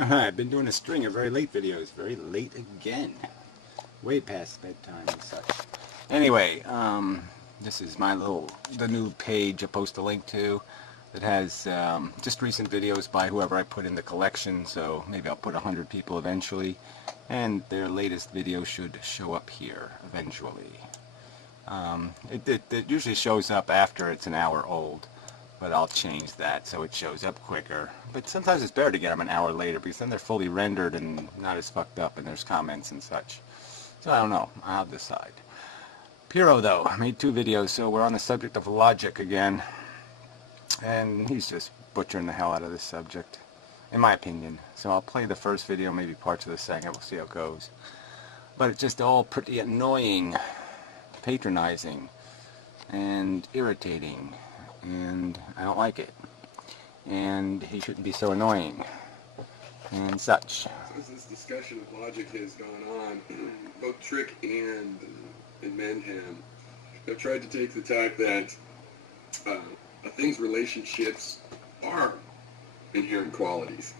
I've been doing a string of very late videos. Very late again. Way past bedtime and such. Anyway, this is the new page I post a link to that has just recent videos by whoever I put in the collection. So maybe I'll put 100 people eventually. And their latest video should show up here eventually. It usually shows up after it's an hour old. But I'll change that so it shows up quicker. But sometimes it's better to get them an hour later because then they're fully rendered and not as fucked up and there's comments and such. So I don't know. I'll decide. Pyrrho, though, I made 2 videos, so we're on the subject of logic again. And he's just butchering the hell out of this subject, in my opinion. So I'll play the first video, maybe parts of the second. We'll see how it goes. But it's just all pretty annoying, patronizing, and irritating. And I don't like it. And he shouldn't be so annoying. And such. So as this discussion of logic has gone on, both Trick and Manham have tried to take the tack that a thing's relationships are inherent qualities.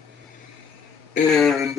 And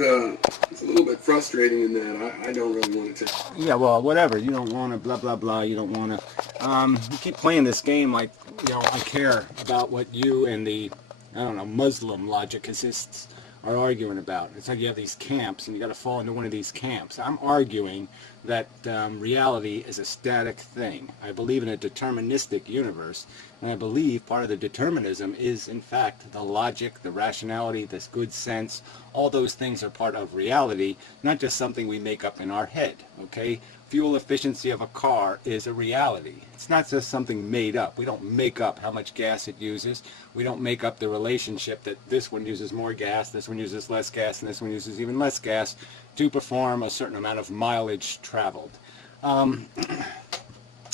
it's a little bit frustrating in that I don't really want to take... Yeah, well, whatever. You don't want to blah, blah, blah. You don't want to... you keep playing this game like, you know, I care about what you and the, I don't know, Muslim logicists are arguing about. It's like you have these camps and you got to fall into one of these camps. I'm arguing that reality is a static thing. I believe in a deterministic universe, and I believe part of the determinism is, in fact, the logic, the rationality, this good sense. All those things are part of reality, not just something we make up in our head, okay? Fuel efficiency of a car is a reality. It's not just something made up. We don't make up how much gas it uses. We don't make up the relationship that this one uses more gas, this one uses less gas, and this one uses even less gas to perform a certain amount of mileage traveled.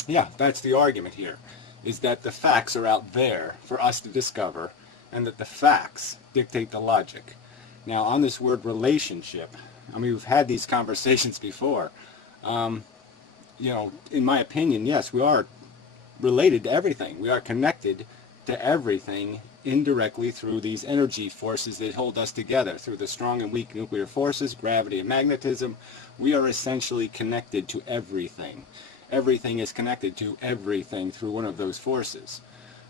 Yeah, that's the argument here, is that the facts are out there for us to discover, and that the facts dictate the logic. Now, on this word relationship, I mean, we've had these conversations before. You know, in my opinion, yes, we are related to everything. We are connected to everything indirectly through these energy forces that hold us together, through the strong and weak nuclear forces, gravity and magnetism. We are essentially connected to everything. Everything is connected to everything through one of those forces.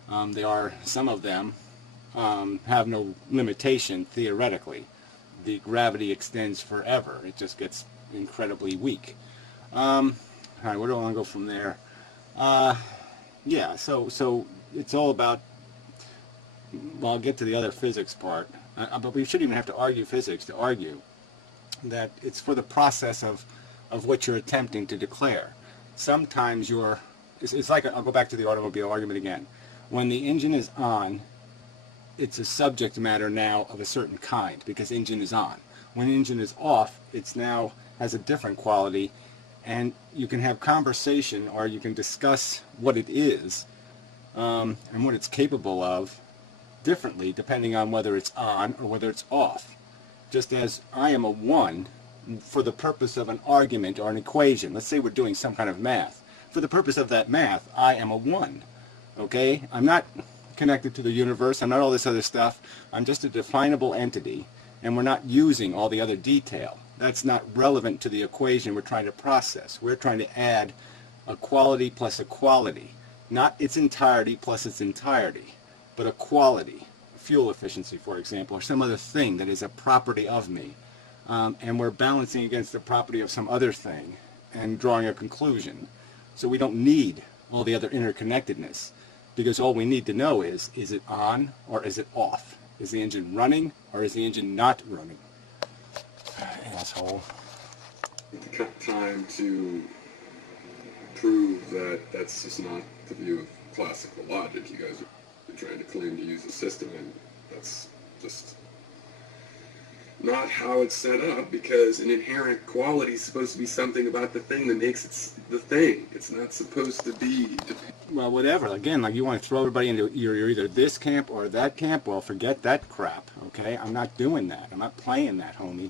Some of them have no limitation theoretically. The gravity extends forever. It just gets incredibly weak. All right, where do I want to go from there? Yeah, so it's all about, well, I'll get to the other physics part, but we shouldn't even have to argue physics to argue that it's for the process of what you're attempting to declare. Sometimes it's like, I'll go back to the automobile argument again. When the engine is on, it's a subject matter now of a certain kind, because engine is on. When engine is off, it's now has a different quality, and you can have conversation, or you can discuss what it is and what it's capable of differently depending on whether it's on or whether it's off. Just as I am a 1 for the purpose of an argument or an equation. Let's say we're doing some kind of math. For the purpose of that math, I am a 1. Okay? I'm not connected to the universe. I'm not all this other stuff. I'm just a definable entity, and we're not using all the other detail. That's not relevant to the equation we're trying to process. We're trying to add a quality plus a quality. Not its entirety plus its entirety, but a quality. Fuel efficiency, for example, or some other thing that is a property of me. And we're balancing against the property of some other thing and drawing a conclusion. So we don't need all the other interconnectedness, because all we need to know is it on or is it off? Is the engine running or is the engine not running? Asshole. Time to prove that that's just not the view of classical logic. You guys are trying to claim to use a system, and that's just not how it's set up, because an inherent quality is supposed to be something about the thing that makes it the thing. It's not supposed to be... Well, whatever. Again, like, you want to throw everybody into you're either this camp or that camp. Well, forget that crap, okay? I'm not doing that. I'm not playing that, homie.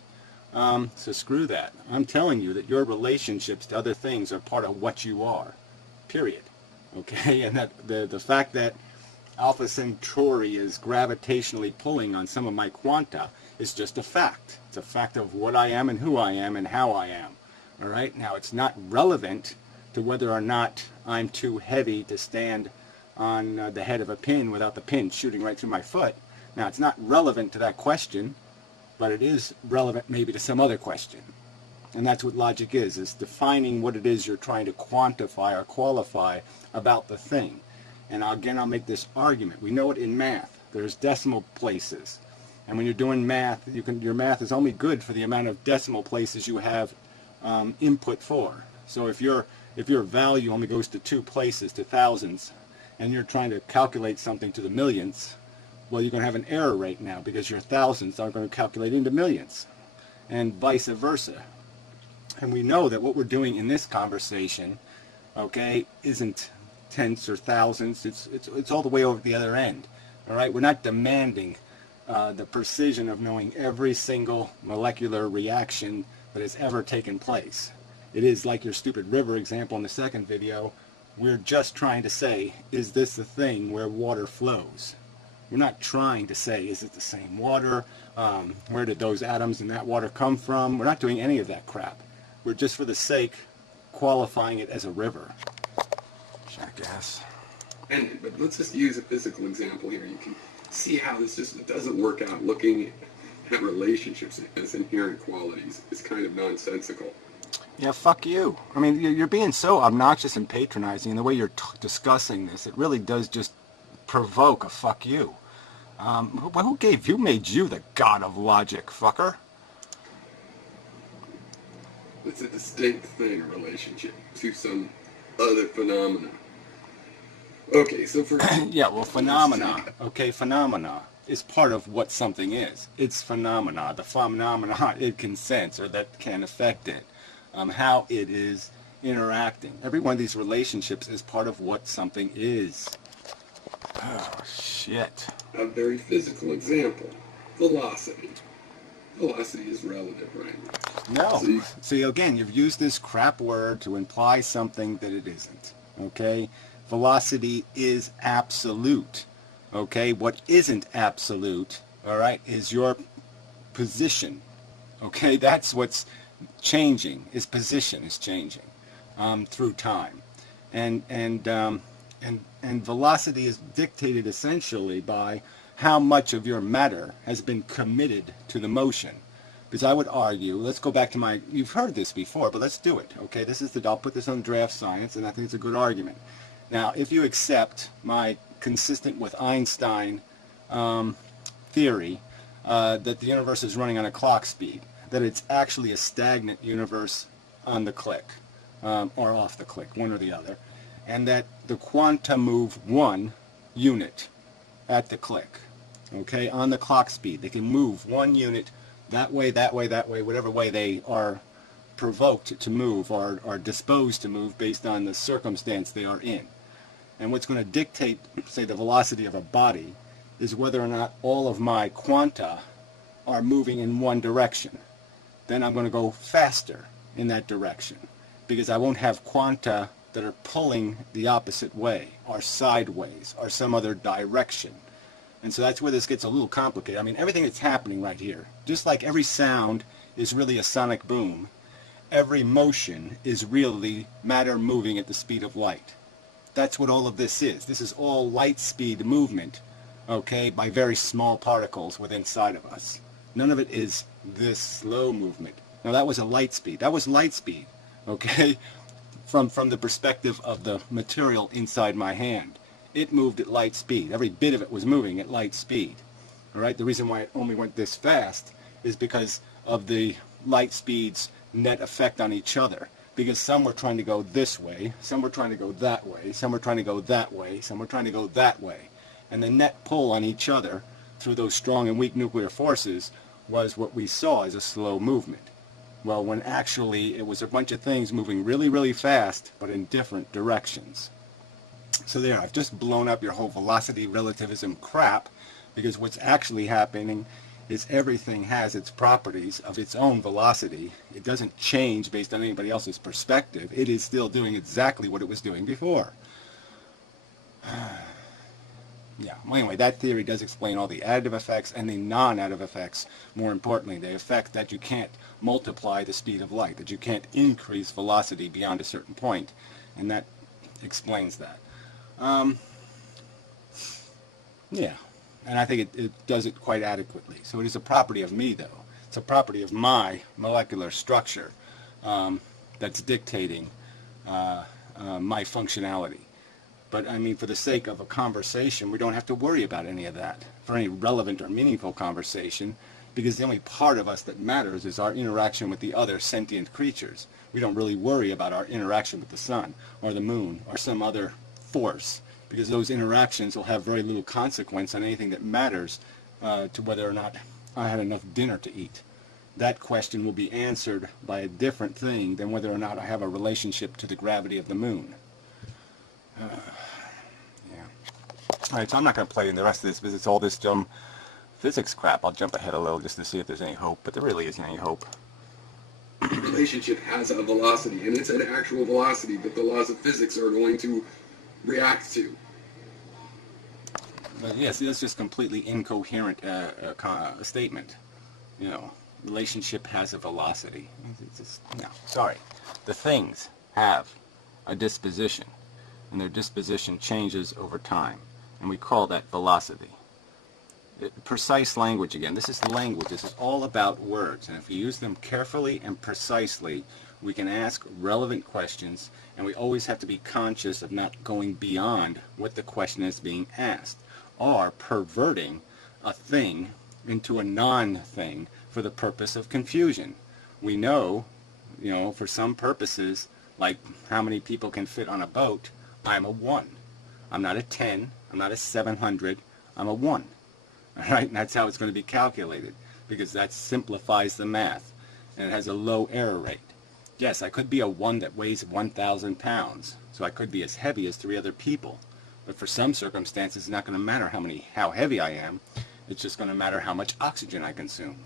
So screw that. I'm telling you that your relationships to other things are part of what you are. Period. Okay? And that the fact that Alpha Centauri is gravitationally pulling on some of my quanta It's just a fact. It's a fact of what I am and who I am and how I am. All right? Now, it's not relevant to whether or not I'm too heavy to stand on the head of a pin without the pin shooting right through my foot. Now, it's not relevant to that question, but it is relevant maybe to some other question. And that's what logic is defining what it is you're trying to quantify or qualify about the thing. And again, I'll make this argument. We know it in math. There's decimal places. And when you're doing math, your math is only good for the amount of decimal places you have input for. So if your value only goes to 2 places, to thousands, and you're trying to calculate something to the millions, well, you're going to have an error rate now because your thousands aren't going to calculate into millions, and vice versa. And we know that what we're doing in this conversation, okay, isn't tenths or thousands. It's all the way over the other end. All right, we're not demanding the precision of knowing every single molecular reaction that has ever taken place. It is like your stupid river example in the second video. We're just trying to say, is this the thing where water flows? We're not trying to say, is it the same water? Where did those atoms in that water come from? We're not doing any of that crap. We're just for the sake qualifying it as a river. Jackass. But let's just use a physical example here. You can see how this just doesn't work out. Looking at relationships as inherent qualities is kind of nonsensical. Yeah, fuck you. I mean, you're being so obnoxious and patronizing in the way you're discussing this. It really does just provoke a fuck you. Who made you the god of logic, fucker? It's a distinct thing, a relationship, to some other phenomena. Okay, so for... yeah, well, phenomena, okay, phenomena is part of what something is. It's phenomena, the phenomena it can sense or that can affect it, how it is interacting. Every one of these relationships is part of what something is. Oh, shit. A very physical example, velocity. Velocity is relative, right? No. See, again, you've used this crap word to imply something that it isn't. Okay? Velocity is absolute. Okay? What isn't absolute, all right, is your position. Okay? That's what's changing. Is position is changing through time. And velocity is dictated essentially by how much of your matter has been committed to the motion. Because I would argue, let's go back to you've heard this before, but let's do it, okay? I'll put this on DraftScience, and I think it's a good argument. Now, if you accept my consistent with Einstein theory that the universe is running on a clock speed, that it's actually a stagnant universe on the click, or off the click, one or the other, and that the quanta move 1 unit at the click, okay, on the clock speed. They can move 1 unit that way, that way, that way, whatever way they are provoked to move or are disposed to move based on the circumstance they are in. And what's going to dictate, say, the velocity of a body is whether or not all of my quanta are moving in one direction. Then I'm going to go faster in that direction because I won't have quanta that are pulling the opposite way or sideways or some other direction. And so that's where this gets a little complicated. I mean, everything that's happening right here, just like every sound is really a sonic boom, every motion is really matter moving at the speed of light. That's what all of this is. This is all light speed movement, okay, by very small particles within inside of us. None of it is this slow movement. Now, that was a light speed. That was light speed, okay, from the perspective of the material inside my hand. It moved at light speed. Every bit of it was moving at light speed. All right. The reason why it only went this fast is because of the light speed's net effect on each other. Because some were trying to go this way, some were trying to go that way, some were trying to go that way, some were trying to go that way. And the net pull on each other through those strong and weak nuclear forces was what we saw as a slow movement. Well, when actually it was a bunch of things moving really, really fast, but in different directions. So there, I've just blown up your whole velocity relativism crap, because what's actually happening is everything has its properties of its own velocity. It doesn't change based on anybody else's perspective. It is still doing exactly what it was doing before. Yeah. Well, anyway, that theory does explain all the additive effects and the non-additive effects. More importantly, the effect that you can't multiply the speed of light, that you can't increase velocity beyond a certain point, and that explains that. Yeah, and I think it does it quite adequately. So it is a property of me, though. It's a property of my molecular structure that's dictating my functionality. But I mean, for the sake of a conversation, we don't have to worry about any of that for any relevant or meaningful conversation, because the only part of us that matters is our interaction with the other sentient creatures. We don't really worry about our interaction with the sun or the moon or some other force, because those interactions will have very little consequence on anything that matters to whether or not I had enough dinner to eat. That question will be answered by a different thing than whether or not I have a relationship to the gravity of the moon. Yeah. Alright, so I'm not going to play in the rest of this because it's all this dumb physics crap. I'll jump ahead a little just to see if there's any hope, but there really isn't any hope. The relationship has a velocity, and it's an actual velocity that the laws of physics are going to react to. But yes, that's just completely incoherent statement. You know, relationship has a velocity. It's just, no, sorry. The things have a disposition, and their disposition changes over time, and we call that velocity. Precise language again. This is language. This is all about words, and if we use them carefully and precisely, we can ask relevant questions, and we always have to be conscious of not going beyond what the question is being asked, or perverting a thing into a non-thing for the purpose of confusion. We know, you know, for some purposes, like how many people can fit on a boat, I'm a 1. I'm not a 10, I'm not a 700, I'm a 1. All right, and that's how it's going to be calculated, because that simplifies the math, and it has a low error rate. Yes, I could be a 1 that weighs 1,000 pounds, so I could be as heavy as 3 other people. But for some circumstances, it's not going to matter how heavy I am. It's just going to matter how much oxygen I consume,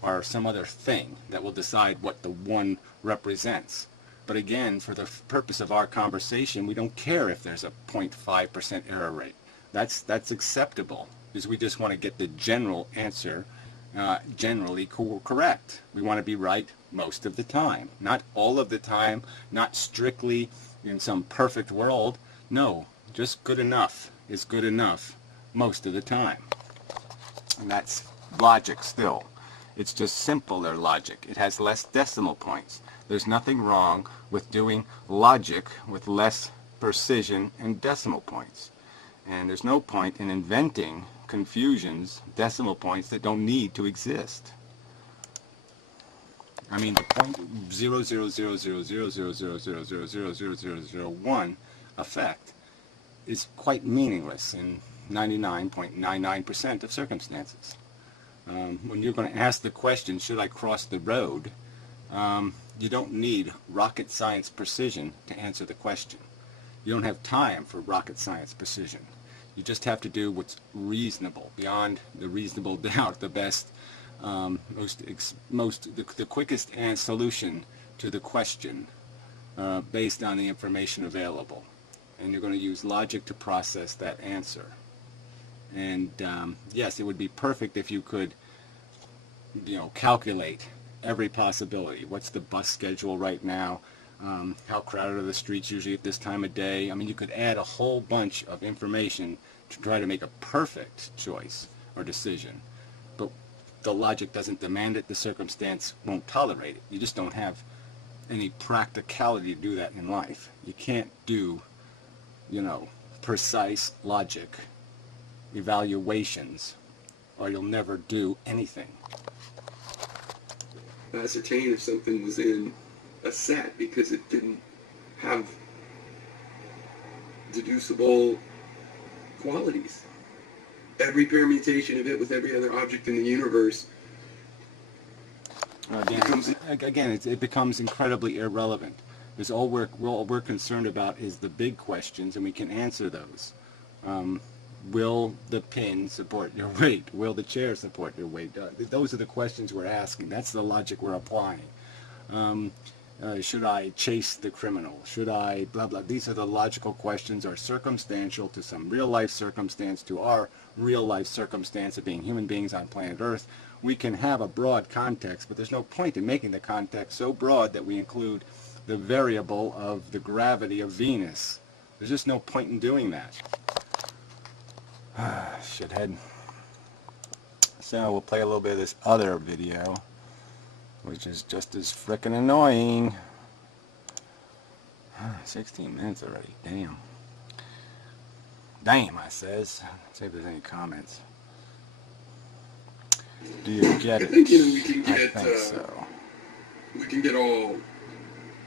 or some other thing that will decide what the 1 represents. But again, for the purpose of our conversation, we don't care if there's a 0.5% error rate. That's acceptable, because we just want to get the general answer generally correct. We want to be right most of the time. Not all of the time, not strictly in some perfect world. No, just good enough is good enough most of the time. And that's logic still. It's just simpler logic. It has less decimal points. There's nothing wrong with doing logic with less precision and decimal points. And there's no point in inventing confusions, decimal points that don't need to exist. I mean, the point 0.00000000000001 effect is quite meaningless in 99.99% of circumstances. When you're going to ask the question, should I cross the road, you don't need rocket science precision to answer the question. You don't have time for rocket science precision. You just have to do what's reasonable, beyond the reasonable doubt, the best, the quickest solution to the question based on the information available. And you're going to use logic to process that answer. And yes, it would be perfect if you could, you know, calculate every possibility. What's the bus schedule right now? How crowded are the streets usually at this time of day? I mean, you could add a whole bunch of information to try to make a perfect choice or decision. But the logic doesn't demand it. The circumstance won't tolerate it. You just don't have any practicality to do that in life. You can't do, you know, precise logic evaluations, or you'll never do anything. Ascertain if something was in a set because it didn't have deducible qualities. Every permutation of it with every other object in the universe it becomes incredibly irrelevant. Because all we're concerned about is the big questions, and we can answer those. Will the pin support your weight? Will the chair support your weight? Those are the questions we're asking. That's the logic we're applying. Should I chase the criminal? Should I blah blah? These are the logical questions, are circumstantial to some real life circumstance, to our real life circumstance of being human beings on planet Earth. We can have a broad context, but there's no point in making the context so broad that we include the variable of the gravity of Venus. There's just no point in doing that. Shithead. So we'll play a little bit of this other video, which is just as frickin' annoying. 16 minutes already. Damn. Damn, I says. See if there's any comments. Do you get it? I think, we can I get think so. we can get all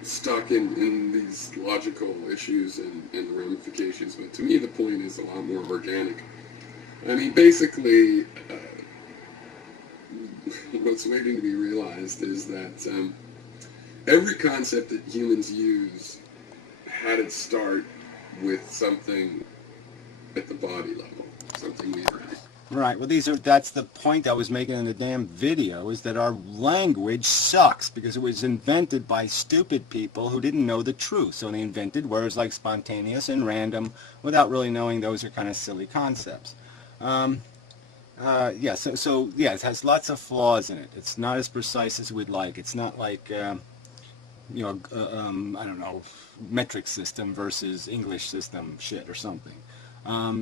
stuck in these logical issues and the ramifications, but to me the point is a lot more organic. I mean, basically, what's waiting to be realized is that every concept that humans use had its start with something at the body level, something we read. Right. Well, that's the point I was making in the damn video, is that our language sucks because it was invented by stupid people who didn't know the truth. So they invented words like spontaneous and random without really knowing those are kind of silly concepts. Yeah, so yeah, it has lots of flaws in it. It's not as precise as we'd like. It's not like, I don't know, metric system versus English system shit or something.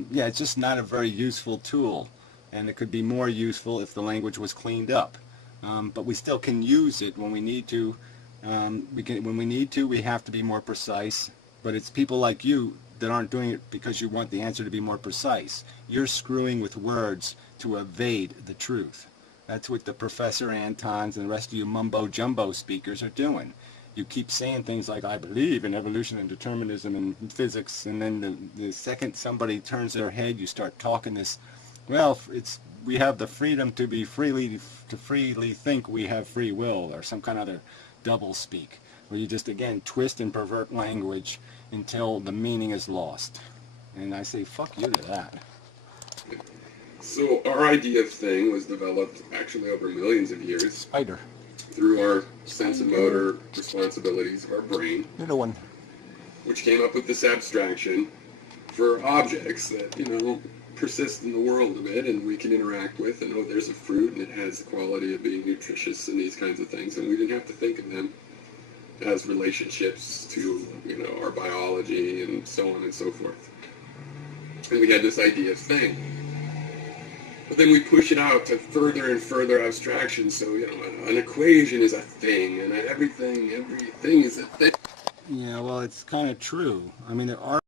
Yeah, it's just not a very useful tool, and it could be more useful if the language was cleaned up. But we still can use it when we need to. When we need to, we have to be more precise. But it's people like you that aren't doing it because you want the answer to be more precise. You're screwing with words to evade the truth. That's what the Professor Antons and the rest of you mumbo-jumbo speakers are doing. You keep saying things like, I believe in evolution and determinism and physics, and then the second somebody turns their head, you start talking this, well, we have the freedom to freely think we have free will, or some kind of other double speak, where you just, again, twist and pervert language until the meaning is lost. And I say, fuck you to that. So our idea of thing was developed actually over millions of years. Spider. Through our sense and motor responsibilities of our brain. Little one. Which came up with this abstraction for objects that, persist in the world a bit and we can interact with, and there's a fruit and it has the quality of being nutritious and these kinds of things, and we didn't have to think of them as relationships to, our biology and so on and so forth. And we had this idea of thing. But then we push it out to further and further abstraction. So, an equation is a thing, and everything is a thing. Yeah, well, it's kind of true. I mean, there are